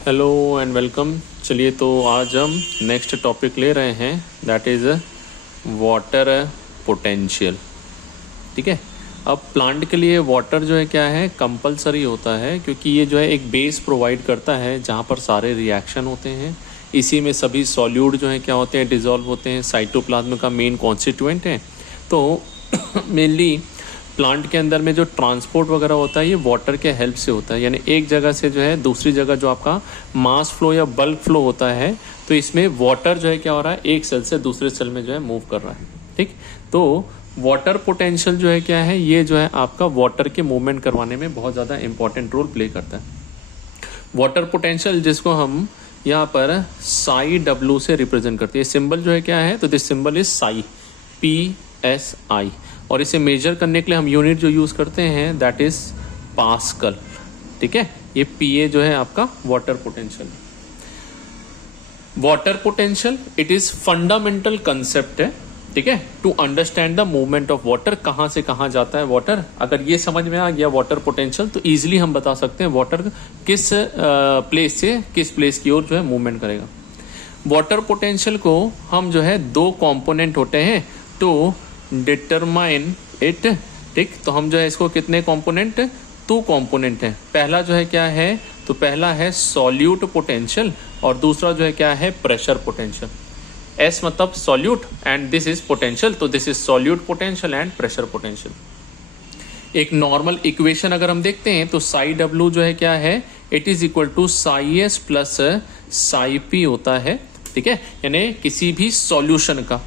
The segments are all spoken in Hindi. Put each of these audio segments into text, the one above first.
Hello and welcome. चलिए तो आज हम नेक्स्ट टॉपिक ले रहे हैं, दैट इज़ वाटर पोटेंशियल। ठीक है। अब प्लांट के लिए वाटर जो है क्या है, कंपलसरी होता है, क्योंकि ये जो है एक बेस प्रोवाइड करता है जहाँ पर सारे रिएक्शन होते हैं। इसी में सभी सॉल्यूट जो है क्या होते हैं, डिज़ोल्व होते हैं। साइटोप्लाज्म का मेन कॉन्स्टिट्यूएंट है। तो मेनली प्लांट के अंदर में जो ट्रांसपोर्ट वगैरह होता है ये वाटर के हेल्प से होता है, यानी एक जगह से जो है दूसरी जगह जो आपका मास फ्लो या बल्क फ्लो होता है, तो इसमें वाटर जो है क्या हो रहा है, एक सेल से दूसरे सेल में जो है मूव कर रहा है। ठीक। तो वाटर पोटेंशियल जो है क्या है, ये जो है आपका वाटर के मूवमेंट करवाने में बहुत ज़्यादा इंपॉर्टेंट रोल प्ले करता है। वाटर पोटेंशियल जिसको हम यहाँ पर साई डब्ल्यू से रिप्रेजेंट करते हैं। सिंबल जो है क्या है, तो this symbol is Sai, PSI। और इसे मेजर करने के लिए हम यूनिट जो यूज़ करते हैं दैट इज पास्कल। ठीक है। ये PA जो है आपका water potential. Water potential it is fundamental concept है। ठीक है, to understand the movement of water, कहाँ से कहाँ जाता है वाटर। अगर ये समझ में आ गया वाटर पोटेंशियल, तो इजीली हम बता सकते हैं वाटर किस प्लेस से किस प्लेस की ओर जो है मूवमेंट करेगा। वाटर पोटेंशियल को हम जो है दो कंपोनेंट होते हैं टू डिटरमाइन इट। ठीक। तो हम जो है इसको कितने कंपोनेंट, 2 कंपोनेंट है। पहला जो है क्या है, तो पहला है सॉल्यूट पोटेंशियल और दूसरा जो है क्या है, प्रेशर पोटेंशियल। S मतलब solute and this is potential, तो this is solute potential and pressure potential. एक नॉर्मल इक्वेशन अगर हम देखते हैं तो साई डब्ल्यू जो है क्या है, it is equal to psi S plus psi P होता है। ठीक है, यानी किसी भी सॉल्यूशन का,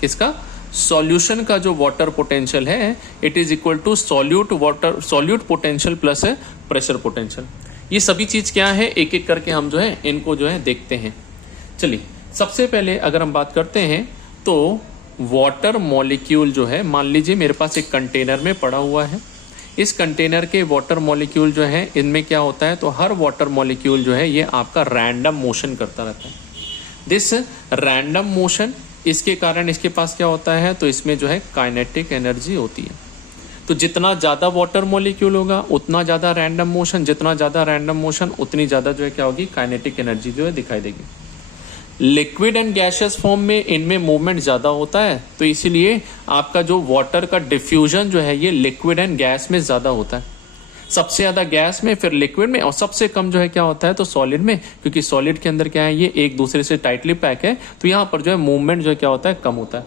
किसका, सॉल्यूशन का जो वाटर पोटेंशियल है it is equal to solute potential plus pressure potential. ये सभी चीज क्या है, एक एक करके हम जो है इनको जो है देखते हैं। चलिए सबसे पहले अगर हम बात करते हैं तो वाटर मॉलिक्यूल जो है, मान लीजिए मेरे पास एक कंटेनर में पड़ा हुआ है। इस कंटेनर के वाटर मॉलिक्यूल जो है इनमें क्या होता है, तो हर वाटर मॉलिक्यूल जो है ये आपका रैंडम मोशन करता रहता है। दिस रैंडम मोशन, इसके कारण इसके पास क्या होता है, तो इसमें जो है काइनेटिक एनर्जी होती है। तो जितना ज़्यादा वाटर मॉलिक्यूल होगा उतना ज़्यादा रैंडम मोशन, जितना ज़्यादा रैंडम मोशन उतनी ज़्यादा जो है क्या होगी, काइनेटिक एनर्जी जो है दिखाई देगी। लिक्विड एंड गैसियस फॉर्म में इनमें मूवमेंट ज़्यादा होता है, तो इसीलिए आपका जो वाटर का डिफ्यूजन जो है ये लिक्विड एंड गैस में ज़्यादा होता है। सबसे ज़्यादा गैस में, फिर लिक्विड में, और सबसे कम जो है क्या होता है, तो सॉलिड में, क्योंकि सॉलिड के अंदर क्या है, ये एक दूसरे से टाइटली पैक है, तो यहाँ पर जो है मूवमेंट जो है क्या होता है, कम होता है।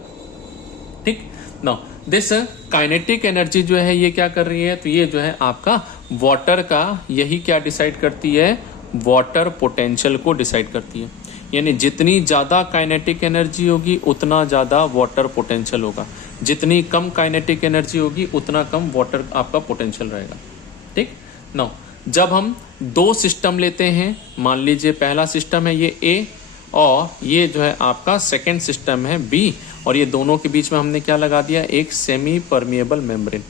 ठीक। नाउ दिस काइनेटिक एनर्जी जो है ये क्या कर रही है, तो ये जो है आपका वाटर का, यही क्या डिसाइड करती है, वाटर पोटेंशियल को डिसाइड करती है। यानी जितनी ज़्यादा काइनेटिक एनर्जी होगी उतना ज़्यादा वाटर पोटेंशियल होगा, जितनी कम काइनेटिक एनर्जी होगी उतना कम वाटर आपका पोटेंशियल रहेगा। ठीक। नाउ जब हम दो सिस्टम लेते हैं, मान लीजिए पहला सिस्टम है ये A और ये जो है आपका सेकंड सिस्टम है B, और ये दोनों के बीच में हमने क्या लगा दिया, एक सेमी परमिएबल मेम्ब्रेन।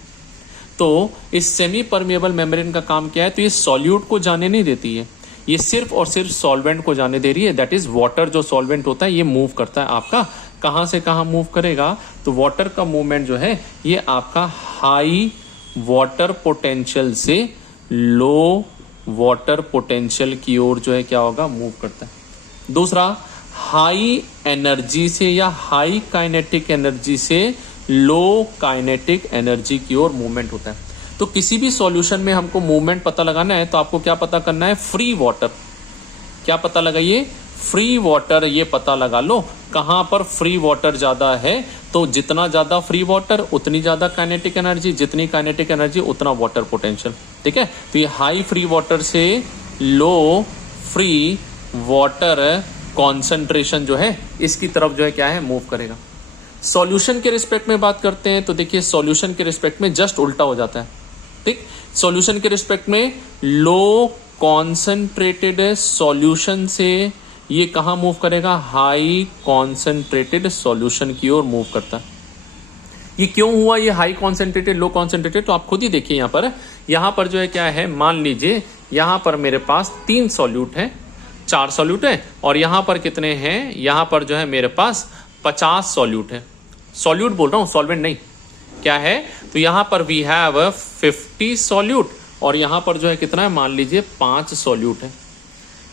तो इस सेमी परमिएबल मेम्ब्रेन का काम क्या है, तो ये सॉल्यूट को जाने नहीं देती है, ये सिर्फ और सिर्फ सॉल्वेंट को जाने दे रही है। दैट इज वाटर जो सॉल्वेंट होता है ये मूव करता है आपका, कहाँ से कहाँ मूव करेगा, तो वाटर का मूवमेंट जो है ये आपका हाई वाटर पोटेंशियल से लो वाटर पोटेंशियल की ओर जो है क्या होगा, मूव करता है। दूसरा, हाई एनर्जी से या हाई काइनेटिक एनर्जी से लो काइनेटिक एनर्जी की ओर मूवमेंट होता है। तो किसी भी सॉल्यूशन में हमको मूवमेंट पता लगाना है तो आपको क्या पता करना है, फ्री वाटर। क्या पता लगाइए, फ्री वाटर, ये पता लगा लो कहाँ पर फ्री वाटर ज़्यादा है, तो जितना ज़्यादा फ्री वाटर उतनी ज़्यादा काइनेटिक एनर्जी, जितनी काइनेटिक एनर्जी उतना वाटर पोटेंशियल। ठीक है। तो ये हाई फ्री वाटर से लो फ्री वाटर कॉन्सेंट्रेशन जो है इसकी तरफ जो है क्या है, मूव करेगा। सॉल्यूशन के रिस्पेक्ट में बात करते हैं तो देखिए सॉल्यूशन के रिस्पेक्ट में जस्ट उल्टा हो जाता है। ठीक। सॉल्यूशन के रिस्पेक्ट में लो कॉन्सेंट्रेटेड सॉल्यूशन से ये कहाँ मूव करेगा, हाई कॉन्सेंट्रेटेड सॉल्यूशन की ओर मूव करता है। ये क्यों हुआ, ये हाई कॉन्सेंट्रेटेड लो कॉन्सेंट्रेटेड, तो आप खुद ही देखिए यहाँ पर जो है क्या है, मान लीजिए यहाँ पर मेरे पास 3 सॉल्यूट है, 4 सॉल्यूट है, और यहाँ पर कितने हैं, यहाँ पर जो है मेरे पास 50 सॉल्यूट है। सॉल्यूट बोल रहा हूँ, सॉल्वेंट नहीं। क्या है, तो यहाँ पर वी हैव 50 सॉल्यूट और यहाँ पर जो है कितना है, मान लीजिए 5 सॉल्यूट है।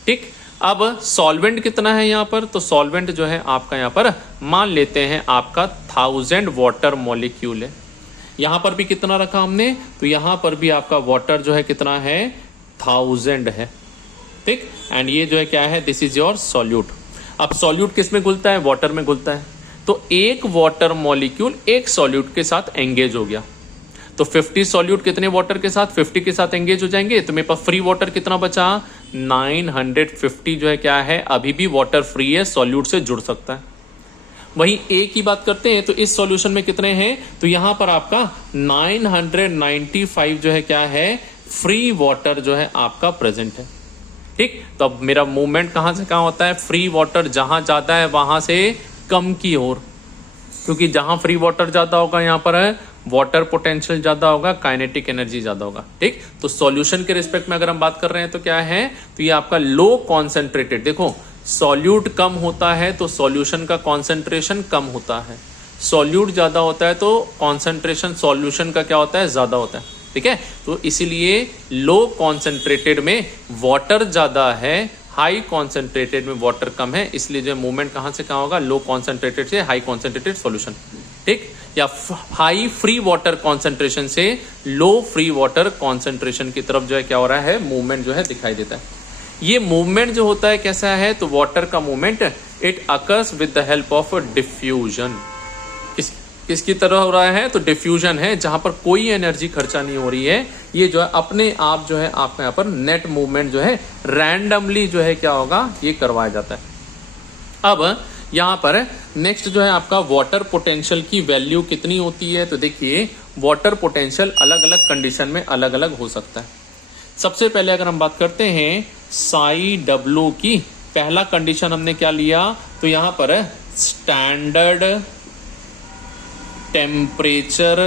ठीक। अब सॉल्वेंट कितना है यहाँ पर, तो सॉल्वेंट जो है आपका यहाँ पर मान लेते हैं आपका 1000 वाटर मॉलिक्यूल है। यहाँ पर भी कितना रखा हमने, तो यहाँ पर भी आपका वाटर जो है कितना है 1000 है, ठीक। एंड ये जो है क्या है, दिस इज योर सॉल्यूट। अब सॉल्यूट किस में घुलता है, वाटर में घुलता है, तो एक वाटर मॉलिक्यूल एक सॉल्यूट के साथ एंगेज हो गया, तो 50 सॉल्यूट कितने वाटर के साथ, 50 के साथ एंगेज हो जाएंगे, तो मेरे पास फ्री वाटर कितना बचा 950 जो है क्या है, अभी भी वाटर फ्री है, सॉल्यूट से जुड़ सकता है। वहीं ए की बात करते हैं तो इस सॉल्यूशन में कितने हैं, तो यहां पर आपका 995 जो है क्या है, फ्री वाटर जो है आपका प्रेजेंट है, ठीक। तो अब मेरा मूवमेंट कहां से कहां होता है, फ्री वाटर जहां जाता है वहां से कम की ओर, क्योंकि जहां फ्री वाटर ज्यादा होगा यहां पर है वाटर पोटेंशियल ज्यादा होगा, काइनेटिक एनर्जी ज्यादा होगा, ठीक। तो सॉल्यूशन के रिस्पेक्ट में अगर हम बात कर रहे हैं तो क्या है, तो ये आपका लो कॉन्सेंट्रेटेड, देखो सॉल्यूट कम होता है तो सॉल्यूशन का कॉन्सेंट्रेशन कम होता है, सॉल्यूट ज्यादा होता है तो कॉन्सेंट्रेशन सॉल्यूशन का क्या होता है, ज्यादा होता है, ठीक है। तो इसीलिए लो कॉन्सेंट्रेटेड में वाटर ज्यादा है, हाई कॉन्सेंट्रेटेड में वाटर कम है, इसलिए जो मूवमेंट कहां से कहां होगा, लो कॉन्सेंट्रेटेड से हाई कॉन्सेंट्रेटेड सॉल्यूशन, ठीक, या हाई फ्री वाटर कॉन्सेंट्रेशन से लो फ्री वाटर कॉन्सेंट्रेशन की तरफ जो है क्या हो रहा है, मूवमेंट जो है दिखाई देता है। ये मूवमेंट जो होता है कैसा है, तो वाटर का movement it occurs with the help of diffusion. किसकी तरह हो रहा है, तो डिफ्यूजन है, जहां पर कोई एनर्जी खर्चा नहीं हो रही है, ये जो है अपने आप जो है आपका यहाँ पर नेट मूवमेंट जो है रैंडमली जो है क्या होगा, ये करवाया जाता है। अब यहाँ पर नेक्स्ट जो है आपका वाटर पोटेंशियल की वैल्यू कितनी होती है, तो देखिए वाटर पोटेंशियल अलग अलग कंडीशन में अलग अलग हो सकता है। सबसे पहले अगर हम बात करते हैं साई डब्ल्यू की, पहला कंडीशन हमने क्या लिया, तो यहाँ पर स्टैंडर्ड टेम्परेचर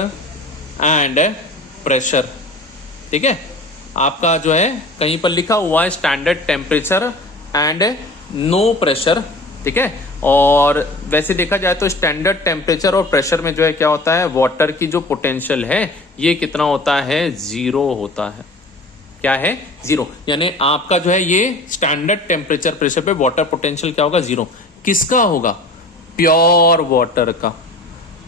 एंड प्रेशर, ठीक है। आपका जो है कहीं पर लिखा हुआ है standard temperature and no pressure, ठीक है। और वैसे देखा जाए तो स्टैंडर्ड टेम्परेचर और प्रेशर में जो है क्या होता है, वाटर की जो पोटेंशियल है ये कितना होता है, 0 होता है। क्या है, 0, यानी आपका जो है ये स्टैंडर्ड टेम्परेचर प्रेशर पे वाटर पोटेंशियल क्या होगा, 0। किसका होगा, प्योर वाटर का।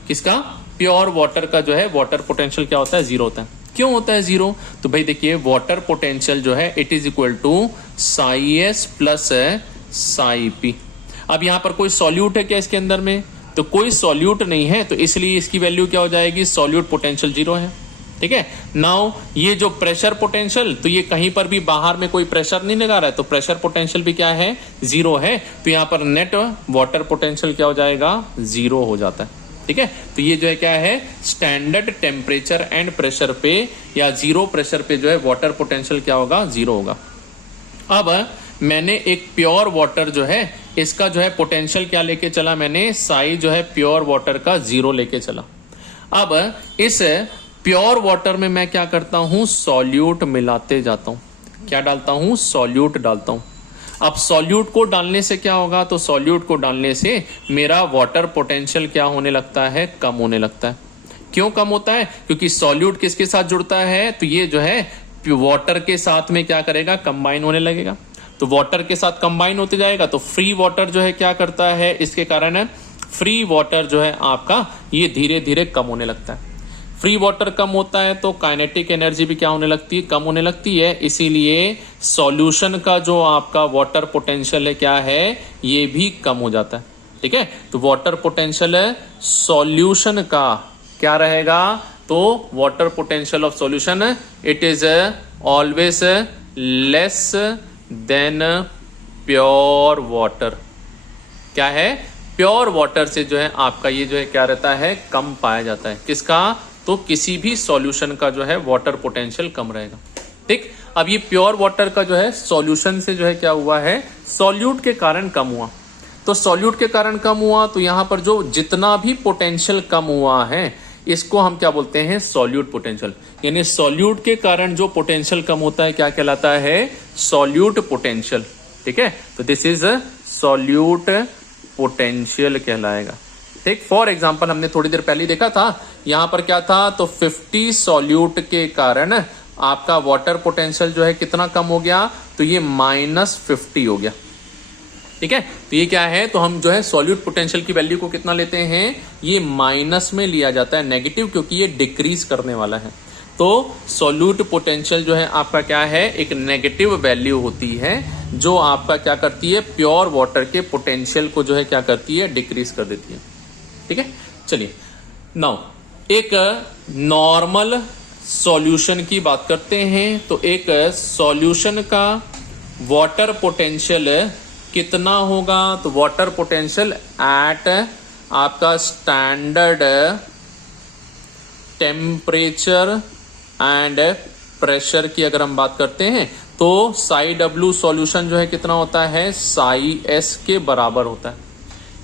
किसका, प्योर वाटर का जो है वाटर पोटेंशियल क्या होता है, 0 होता है। क्यों होता है 0, तो भाई देखिए वाटर पोटेंशियल जो है it is equal to psi S plus psi P. अब यहां पर कोई सॉल्यूट है क्या इसके अंदर में, तो कोई सॉल्यूट नहीं है, तो इसलिए इसकी वैल्यू क्या हो जाएगी, सॉल्यूट पोटेंशियल 0 है, ठीक है। नाउ ये जो प्रेशर पोटेंशियल, तो ये कहीं पर भी बाहर में कोई प्रेशर नहीं लगा रहा है, तो प्रेशर पोटेंशियल भी क्या है, 0 है, तो यहां पर नेट वाटर पोटेंशियल क्या हो जाएगा, 0 हो जाता है, ठीक है। तो ये जो है क्या है, स्टैंडर्ड टेम्परेचर एंड प्रेशर पे या 0 प्रेशर पे जो है वाटर पोटेंशियल क्या होगा, 0 होगा। अब मैंने एक प्योर वाटर जो है इसका जो है पोटेंशियल क्या लेके चला, मैंने साई जो है प्योर वाटर का 0 लेके चला। अब इस प्योर वाटर में मैं क्या करता हूं, सॉल्यूट मिलाते जाता हूं। क्या डालता हूं, सॉल्यूट डालता हूं। अब सॉल्यूट को डालने से क्या होगा, तो सॉल्यूट को डालने से मेरा वाटर पोटेंशियल क्या होने लगता है, कम होने लगता है। क्यों कम होता है, क्योंकि सॉल्यूट किसके साथ जुड़ता है, तो ये जो है वाटर के साथ में क्या करेगा, कंबाइन होने लगेगा। तो वाटर के साथ कंबाइन होते जाएगा तो फ्री वाटर जो है क्या करता है, इसके कारण फ्री वाटर जो है आपका ये धीरे धीरे कम होने लगता है। फ्री वाटर कम होता है तो काइनेटिक एनर्जी भी क्या होने लगती है, कम होने लगती है। इसीलिए सॉल्यूशन का जो आपका वाटर पोटेंशियल है क्या है, ये भी कम हो जाता है, ठीक है। तो वाटर पोटेंशियल सॉल्यूशन का क्या रहेगा, तो water potential of solution it is always less than pure water. क्या है, प्योर वाटर से जो है आपका ये जो है क्या रहता है, कम पाया जाता है। किसका, तो किसी भी सॉल्यूशन का जो है वाटर पोटेंशियल कम रहेगा, ठीक। अब ये प्योर वाटर का जो है सॉल्यूशन से जो है क्या हुआ है, सॉल्यूट के कारण कम हुआ। तो सॉल्यूट के कारण कम हुआ तो यहां पर जो जितना भी पोटेंशियल कम हुआ है इसको हम क्या बोलते हैं, सॉल्यूट पोटेंशियल। यानी सॉल्यूट के कारण जो पोटेंशियल कम होता है क्या कहलाता है, सॉल्यूट पोटेंशियल, ठीक है। तो दिस इज सॉल्यूट पोटेंशियल कहलाएगा, ठीक। फॉर एग्जांपल हमने थोड़ी देर पहले देखा था, यहां पर क्या था, तो 50 सॉल्यूट के कारण आपका वाटर पोटेंशियल जो है कितना कम हो गया, तो ये -50 हो गया। ठीक है, तो ये क्या है, तो हम जो है सॉल्यूट पोटेंशियल की वैल्यू को कितना लेते हैं, ये माइनस में लिया जाता है, नेगेटिव, क्योंकि ये डिक्रीज करने वाला है। तो सॉल्यूट पोटेंशियल जो है आपका क्या है, एक नेगेटिव वैल्यू होती है जो आपका क्या करती है, प्योर वाटर के पोटेंशियल को जो है क्या करती है, डिक्रीज कर देती है। ठीक है, चलिए नाउ एक नॉर्मल सॉल्यूशन की बात करते हैं। तो एक सॉल्यूशन का वाटर पोटेंशियल कितना होगा, तो वाटर पोटेंशियल एट आपका स्टैंडर्ड टेम्परेचर एंड प्रेशर की अगर हम बात करते हैं तो साई डब्ल्यू सॉल्यूशन जो है कितना होता है, साई एस के बराबर होता है।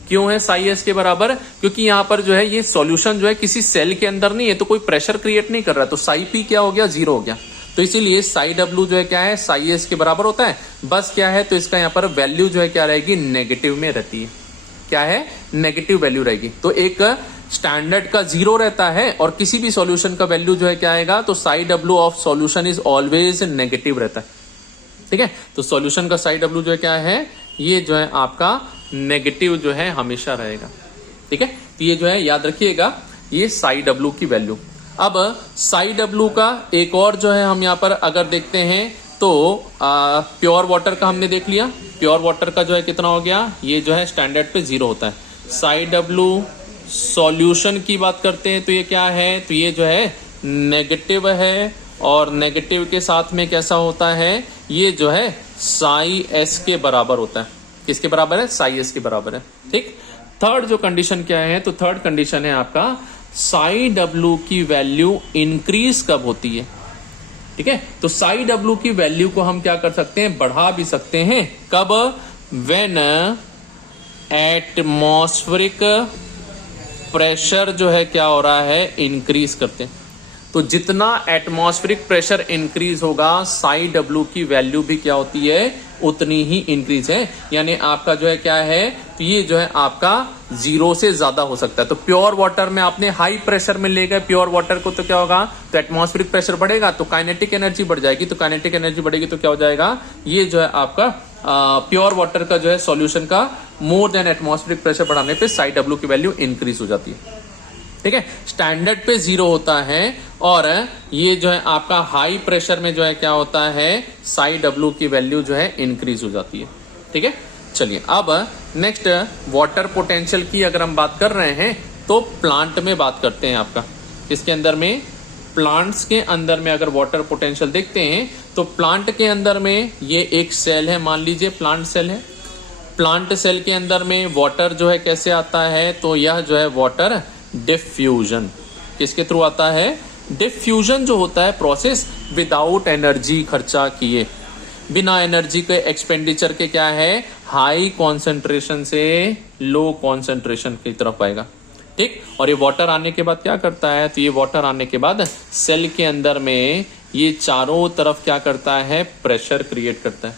क्यों है साई एस के बराबर, क्योंकि यहां पर जो है ये सॉल्यूशन जो है किसी सेल के अंदर नहीं है, तो कोई प्रेशर क्रिएट नहीं कर रहा है, तो साई पी क्या हो गया, 0 हो गया। तो इसीलिए साई डब्ल्यू जो है क्या है, साई एस के बराबर होता है। बस क्या है, तो इसका यहाँ पर वैल्यू जो है क्या रहेगी, नेगेटिव में रहती है। क्या है, नेगेटिव वैल्यू रहेगी। तो एक स्टैंडर्ड का 0 रहता है और किसी भी सॉल्यूशन का वैल्यू जो है क्या आएगा, तो Sai W of solution is always negative रहता है। ठीक है, तो सॉल्यूशन का साई डब्ल्यू जो है क्या है, ये जो है आपका नेगेटिव जो है हमेशा रहेगा। ठीक है, तो ये जो है याद रखिएगा, ये साई डब्ल्यू की वैल्यू। अब साई डब्ल्यू का एक और जो है हम यहाँ पर अगर देखते हैं तो प्योर वाटर का हमने देख लिया, प्योर वाटर का जो है कितना हो गया, ये जो है स्टैंडर्ड पे 0 होता है। साई डब्ल्यू सॉल्यूशन की बात करते हैं तो ये क्या है, तो ये जो है नेगेटिव है और नेगेटिव के साथ में कैसा होता है, ये जो है साई एस के बराबर होता है। किसके बराबर है, साई एस के बराबर है। ठीक, थर्ड जो कंडीशन क्या है, तो थर्ड कंडीशन है आपका साई डब्ल्यू की वैल्यू इंक्रीज कब होती है। ठीक है, तो साई डब्ल्यू की वैल्यू को हम क्या कर सकते हैं, बढ़ा भी सकते हैं। कब, व्हेन एटमॉस्फेरिक प्रेशर जो है क्या हो रहा है, इंक्रीज करते हैं। तो जितना एटमॉस्फेरिक प्रेशर इंक्रीज होगा, साई डब्ल्यू की वैल्यू भी क्या होती है, उतनी ही इंक्रीज है। यानी आपका जो है क्या है, तो ये जो है आपका 0 से ज्यादा हो सकता है। तो प्योर वाटर में आपने हाई प्रेशर में ले गए प्योर वाटर को, तो क्या होगा, तो एटमॉस्फेरिक प्रेशर बढ़ेगा तो काइनेटिक एनर्जी बढ़ जाएगी, तो काइनेटिक एनर्जी बढ़ेगी तो क्या हो जाएगा, ये जो है आपका प्योर वाटर का जो है सॉल्यूशन का मोर देन एटमॉस्फेरिक प्रेशर बढ़ाने पे साई डब्ल्यू की वैल्यू इंक्रीज हो जाती है। ठीक है, स्टैंडर्ड पे 0 होता है और ये जो है आपका हाई प्रेशर में जो है क्या होता है, साई डब्ल्यू की वैल्यू जो है इंक्रीज हो जाती है। ठीक है, चलिए अब नेक्स्ट वाटर पोटेंशियल की अगर हम बात कर रहे हैं तो प्लांट में बात करते हैं। आपका इसके अंदर में, प्लांट्स के अंदर में अगर वाटर पोटेंशियल देखते हैं तो प्लांट के अंदर में ये एक सेल है, मान लीजिए प्लांट सेल है। प्लांट सेल के अंदर में वाटर जो है कैसे आता है, तो यह जो है वाटर डिफ्यूजन, किसके थ्रू आता है, डिफ्यूजन जो होता है प्रोसेस विदाउट एनर्जी खर्चा किए, बिना एनर्जी के एक्सपेंडिचर के क्या है, हाई कॉन्सेंट्रेशन से लो कॉन्सेंट्रेशन की तरफ आएगा। ठीक, और ये वाटर आने के बाद क्या करता है, तो ये वाटर आने के बाद सेल के अंदर में ये चारों तरफ क्या करता है, प्रेशर क्रिएट करता है।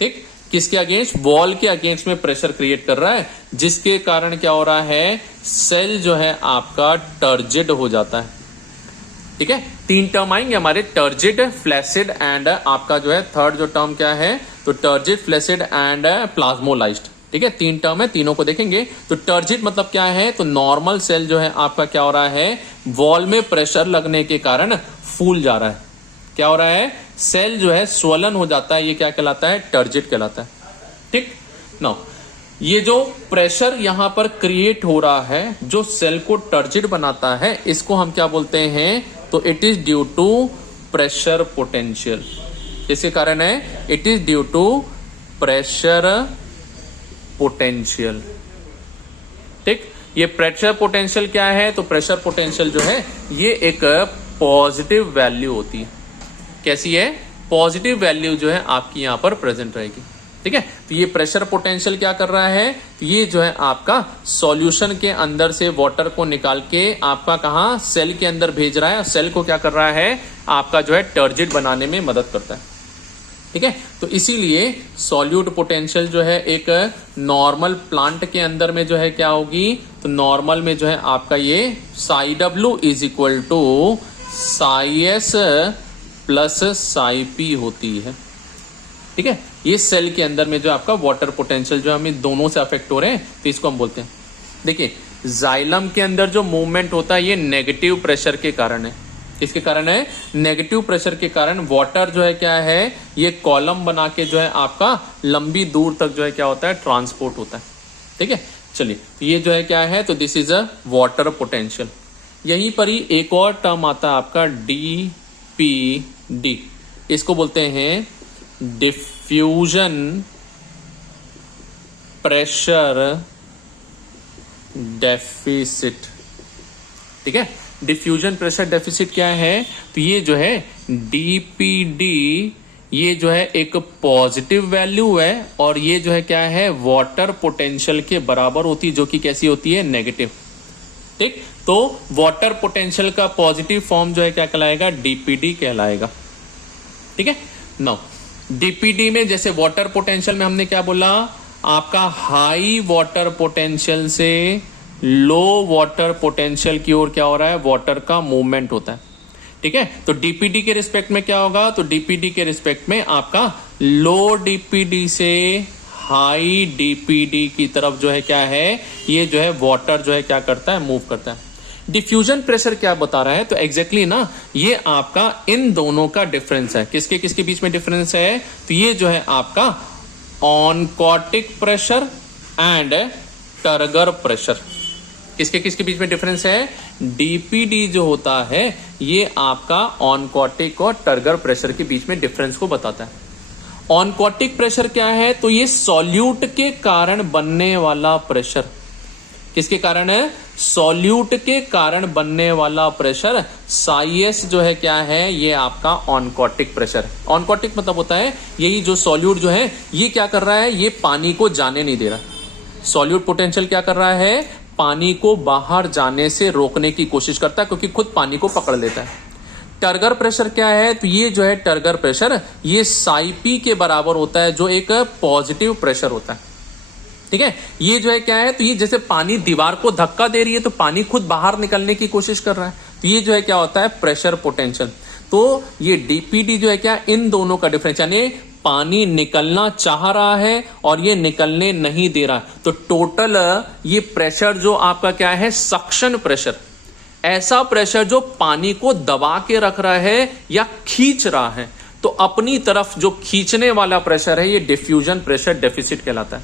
ठीक, किसके अगेंस्ट, वॉल के अगेंस्ट में प्रेशर क्रिएट कर रहा है, जिसके कारण क्या हो रहा है, सेल जो है आपका टर्जिड हो जाता है। ठीक है, 3 टर्म आएंगे हमारे, टर्जिड, फ्लैसिड एंड आपका जो है थर्ड जो टर्म क्या है, तो टर्जिड, फ्लैसिड एंड प्लाज्मोलाइज्ड। ठीक है, 3 टर्म है, तीनों को देखेंगे। तो टर्जिड मतलब क्या है, तो नॉर्मल सेल जो है आपका क्या हो रहा है, वॉल में प्रेशर लगने के कारण फूल जा रहा है। क्या हो रहा है, सेल जो है स्वलन हो जाता है, ये क्या कहलाता है, टर्जिड कहलाता है। ठीक, नाउ ये जो प्रेशर यहां पर क्रिएट हो रहा है, जो सेल को टर्जिड बनाता है, इसको हम क्या बोलते हैं, तो it is due to pressure potential. इसके कारण है, it is due to pressure potential. ठीक, ये प्रेशर पोटेंशियल क्या है, तो प्रेशर पोटेंशियल जो है ये एक पॉजिटिव वैल्यू होती है। कैसी है, पॉजिटिव वैल्यू जो है आपकी यहां पर प्रेजेंट रहेगी। ठीक है, तो ये प्रेशर पोटेंशियल क्या कर रहा है, तो ये जो है आपका सॉल्यूशन के अंदर से वाटर को निकाल के आपका कहां, सेल के अंदर भेज रहा है, और सेल को क्या कर रहा है, आपका जो है टर्जिड बनाने में मदद करता है। ठीक है, तो इसीलिए सॉल्यूट पोटेंशियल जो है एक नॉर्मल प्लांट के अंदर में जो है क्या होगी, तो नॉर्मल में जो है आपका ये psi W is equal to psi S plus psi P होती है। ठीक है। ये सेल के अंदर में जो आपका वाटर पोटेंशियल जो हमें दोनों से अफेक्ट हो रहे हैं, तो इसको हम बोलते हैं। देखिए जाइलम के अंदर जो मूवमेंट होता है ये नेगेटिव प्रेशर के कारण है। किसके कारण है? नेगेटिव प्रेशर के कारण वाटर जो है क्या है, ये कॉलम बना के जो है आपका लंबी दूर तक जो है क्या होता है, ट्रांसपोर्ट होता है। ठीक है, चलिए ये जो है क्या है, तो this is a water potential. यहीं पर ही एक और टर्म आता है आपका DPD, इसको बोलते हैं डिफ्यूजन प्रेशर डेफिसिट। ठीक है, डिफ्यूजन प्रेशर डेफिसिट क्या है, तो ये जो है DPD, ये जो है एक पॉजिटिव वैल्यू है और ये जो है क्या है, वाटर पोटेंशियल के बराबर होती है, जो कि कैसी होती है, नेगेटिव। ठीक, तो वाटर पोटेंशियल का पॉजिटिव फॉर्म जो है क्या कहलाएगा, DPD कहलाएगा। ठीक है, नाउ DPD में जैसे वाटर पोटेंशियल में हमने क्या बोला, आपका हाई वाटर पोटेंशियल से लो वाटर पोटेंशियल की ओर क्या हो रहा है, वाटर का मूवमेंट होता है। ठीक है, तो DPD के रिस्पेक्ट में क्या होगा, तो DPD के रिस्पेक्ट में आपका लो DPD से हाई DPD की तरफ जो है क्या है, ये जो है वाटर जो है क्या करता है, मूव करता है। डिफ्यूजन प्रेशर क्या बता रहा है, तो एग्जैक्टली ना ये आपका इन दोनों का डिफरेंस है। किसके किसके बीच में डिफरेंस है, तो ये जो है आपका oncotic pressure and turgor pressure. किसके किसके बीच में डिफरेंस है, DPD जो होता है ये आपका ऑनकोटिक और टर्गर प्रेशर के बीच में डिफरेंस को बताता है। ऑनकोटिक प्रेशर क्या है, तो ये सॉल्यूट के कारण बनने वाला प्रेशर। किसके कारण है, सॉल्यूट के कारण बनने वाला प्रेशर, साइएस जो है क्या है, ये आपका ऑनकोटिक प्रेशर। ऑनकोटिक मतलब होता है यही जो सॉल्यूट जो है ये क्या कर रहा है, ये पानी को जाने नहीं दे रहा। सॉल्यूट पोटेंशियल क्या कर रहा है, पानी को बाहर जाने से रोकने की कोशिश करता है, क्योंकि खुद पानी को पकड़ लेता है। टर्गर प्रेशर क्या है, तो ये जो है टर्गर प्रेशर ये साइपी के बराबर होता है, जो एक पॉजिटिव प्रेशर होता है। ठीक है, ये जो है क्या है, तो ये जैसे पानी दीवार को धक्का दे रही है तो पानी खुद बाहर निकलने की कोशिश कर रहा है, तो ये जो है क्या होता है, प्रेशर पोटेंशियल। तो ये DPD जो है क्या, इन दोनों का डिफरेंस, यानी पानी निकलना चाह रहा है और ये निकलने नहीं दे रहा है, तो टोटल ये प्रेशर जो आपका क्या है, सक्शन प्रेशर, ऐसा प्रेशर जो पानी को दबा के रख रहा है या खींच रहा है, तो अपनी तरफ जो खींचने वाला प्रेशर है, ये डिफ्यूजन प्रेशर डेफिसिट कहलाता है।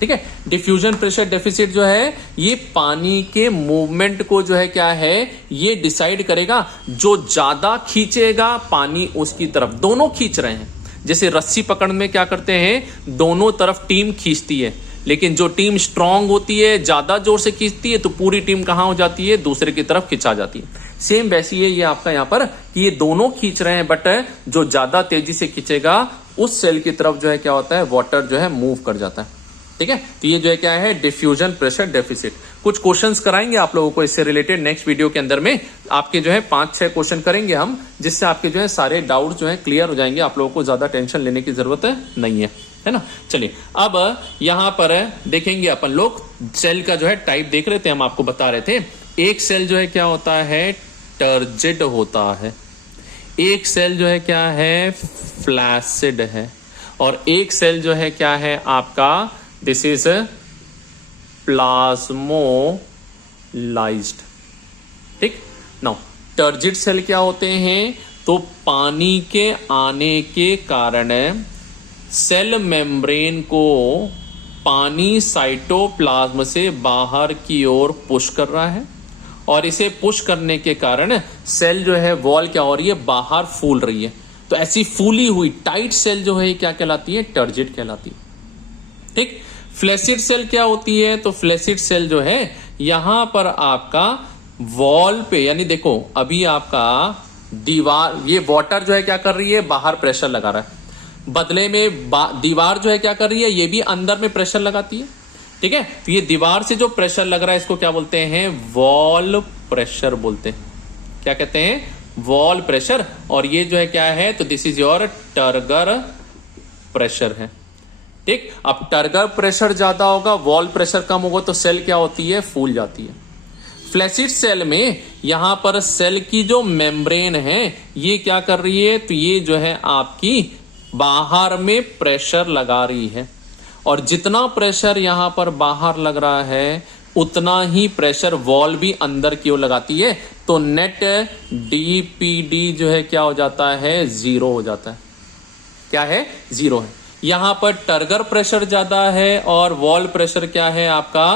ठीक है, डिफ्यूजन प्रेशर डेफिसिट जो है ये पानी के मूवमेंट को जो है क्या है, ये डिसाइड करेगा। जो ज्यादा खींचेगा पानी उसकी तरफ, दोनों खींच रहे हैं। जैसे रस्सी पकड़ में क्या करते हैं, दोनों तरफ टीम खींचती है, लेकिन जो टीम स्ट्रांग होती है, ज्यादा जोर से खींचती है, तो पूरी टीम कहां हो जाती है, दूसरे की तरफ खिंचा जाती है। सेम वैसी है ये आपका यहाँ पर कि ये दोनों खींच रहे हैं, बट जो ज्यादा तेजी से खींचेगा उस सेल की तरफ जो है क्या होता है, वाटर जो है मूव कर जाता है। ठीक है, तो ये जो है क्या है, डिफ्यूजन प्रेशर डेफिसिट। कुछ क्वेश्चंस कराएंगे आप लोगों को इससे रिलेटेड नेक्स्ट वीडियो के अंदर में, आपके जो है 5-6 क्वेश्चन करेंगे हम, जिससे आपके जो है सारे डाउट जो है क्लियर हो जाएंगे। आप लोगों को ज्यादा टेंशन लेने की जरूरत नहीं है ना। चलिए अब यहां पर देखेंगे अपन लोग सेल का जो है टाइप देख रहे थे, हम आपको बता रहे थे एक सेल जो है क्या होता है, टर्जिड होता है, एक सेल जो है क्या है, फ्लैसिड है, और एक सेल जो है क्या है आपका, दिस इज प्लाज्मोलाइज्ड। ठीक, नाउ टर्जिड सेल क्या होते हैं, तो पानी के आने के कारण सेल मेम्ब्रेन को पानी साइटोप्लाज्म से बाहर की ओर पुश कर रहा है, और इसे पुश करने के कारण सेल जो है वॉल क्या हो रही है, बाहर फूल रही है। तो ऐसी फूली हुई टाइट सेल जो है क्या कहलाती है, टर्जिड कहलाती है। ठीक, फ्लैसिड सेल क्या होती है, तो फ्लैसिड सेल जो है यहां पर आपका वॉल पे, यानी देखो अभी आपका दीवार, ये वाटर जो है क्या कर रही है, बाहर प्रेशर लगा रहा है, बदले में दीवार जो है क्या कर रही है, ये भी अंदर में प्रेशर लगाती है। ठीक है, तो ये दीवार से जो प्रेशर लग रहा है इसको क्या बोलते हैं, वॉल प्रेशर बोलते हैं। क्या कहते हैं, वॉल प्रेशर। और ये जो है क्या है, तो this is your turgor pressure है। ठीक, अब टर्गर प्रेशर ज्यादा होगा, वॉल प्रेशर कम होगा, तो सेल क्या होती है, फूल जाती है। फ्लैसिड सेल में यहां पर सेल की जो मेम्ब्रेन है ये क्या कर रही है, तो ये जो है आपकी बाहर में प्रेशर लगा रही है, और जितना प्रेशर यहां पर बाहर लग रहा है उतना ही प्रेशर वॉल भी अंदर की ओर लगाती है, तो नेट डीपीडी जो है क्या हो जाता है, जीरो हो जाता है। क्या है, जीरो है। यहां पर टर्गर प्रेशर ज्यादा है और वॉल प्रेशर क्या है आपका,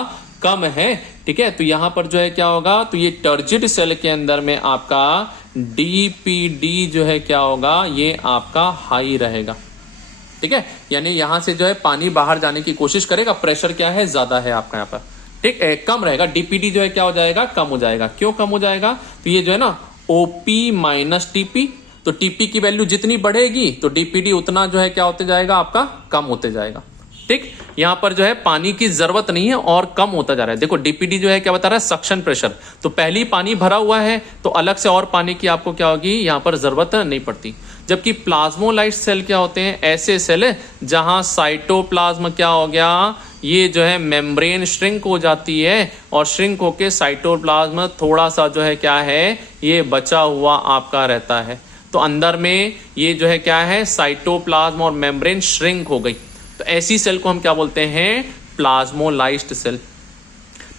कम है। ठीक है, तो यहां पर जो है क्या होगा, तो ये टर्जिड सेल के अंदर में आपका डीपीडी जो है क्या होगा, ये आपका हाई रहेगा। ठीक है, यानी यहां से जो है पानी बाहर जाने की कोशिश करेगा, प्रेशर क्या है, ज्यादा है आपका यहाँ पर। ठीक है, कम रहेगा, डीपीडी जो है क्या हो जाएगा, कम हो जाएगा। क्यों कम हो जाएगा, तो ये जो है ना ओपी माइनस टीपी, तो टीपी की वैल्यू जितनी बढ़ेगी तो डीपीडी उतना जो है क्या होते जाएगा, आपका कम होते जाएगा। ठीक, यहां पर जो है पानी की जरूरत नहीं है और कम होता जा रहा है। देखो डीपीडी जो है क्या बता रहा है, सक्शन प्रेशर, तो पहले ही पानी भरा हुआ है तो अलग से और पानी की आपको क्या होगी, यहां पर जरूरत नहीं पड़ती। जबकि प्लाज्मोलाइट सेल क्या होते हैं, ऐसे सेल जहां साइटोप्लाज्म क्या हो गया, ये जो है मेम्ब्रेन श्रिंक हो जाती है, और श्रिंक होके साइटोप्लाज्म थोड़ा सा जो है क्या है, ये बचा हुआ आपका रहता है। तो अंदर में ये जो है क्या है, साइटोप्लाज्म और मेम्ब्रेन श्रिंक हो गई, तो ऐसी सेल को हम क्या बोलते हैं, प्लाज्मोलाइज्ड सेल।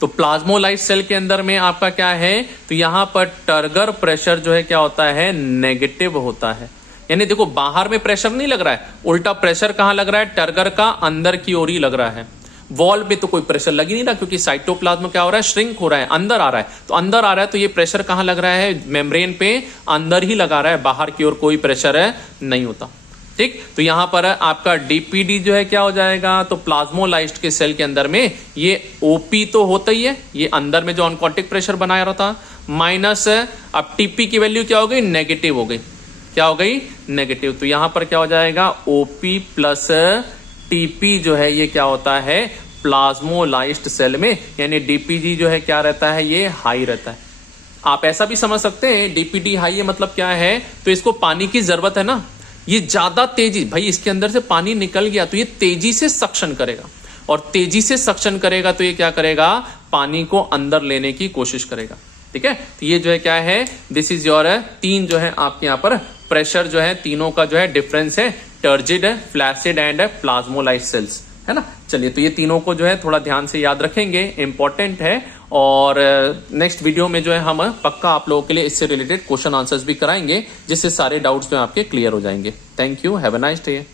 तो प्लाज्मोलाइज्ड सेल के अंदर में आपका क्या है, तो यहां पर टर्गर प्रेशर जो है क्या होता है, नेगेटिव होता है। यानी देखो बाहर में प्रेशर नहीं लग रहा है, उल्टा प्रेशर कहां लग रहा है, टर्गर का अंदर की ओर ही लग रहा है। वॉल पे तो कोई प्रेशर लग ही नहीं रहा, क्योंकि साइटोप्लाज्म क्या हो रहा है, श्रिंक हो रहा है, अंदर आ रहा है। तो अंदर आ रहा है तो ये प्रेशर कहां लग रहा है, मेम्ब्रेन पे अंदर ही लगा रहा है, बाहर की ओर कोई प्रेशर नहीं होता। ठीक, तो यहां पर आपका डीपीडी जो है क्या हो जाएगा, तो प्लाज्मोलाइज्ड के सेल के अंदर में ये ओपी तो होता ही है, ये अंदर में जो ऑनकोटिक प्रेशर बनाया रहा था, माइनस अब टीपी की वैल्यू क्या हो गई, नेगेटिव हो गई। क्या हो गई, नेगेटिव। तो यहां पर क्या हो जाएगा, ओपी प्लस टीपी जो है ये क्या होता है, प्लाज्मोलाइज्ड सेल में, यानी डीपीजी जो है क्या रहता है, ये हाई रहता है। आप ऐसा भी समझ सकते हैं डीपीडी हाई है मतलब क्या है, तो इसको पानी की जरूरत है ना, ये ज्यादा तेजी, भाई इसके अंदर से पानी निकल गया तो ये तेजी से सक्शन करेगा, और तेजी से सक्शन करेगा तो ये क्या करेगा, पानी को अंदर लेने की कोशिश करेगा। ठीक है, तो ये जो है क्या है, दिस इज योर तीन जो है आपके यहाँ पर प्रेशर जो है, तीनों का जो है डिफरेंस है, turgid, flaccid and plasmolysed cells, है ना। चलिए, तो ये तीनों को जो है थोड़ा ध्यान से याद रखेंगे, इंपॉर्टेंट है। और नेक्स्ट वीडियो में जो है हम पक्का आप लोगों के लिए इससे रिलेटेड क्वेश्चन आंसर्स भी कराएंगे, जिससे सारे डाउट्स जो है आपके क्लियर हो जाएंगे। Thank you, have a nice day.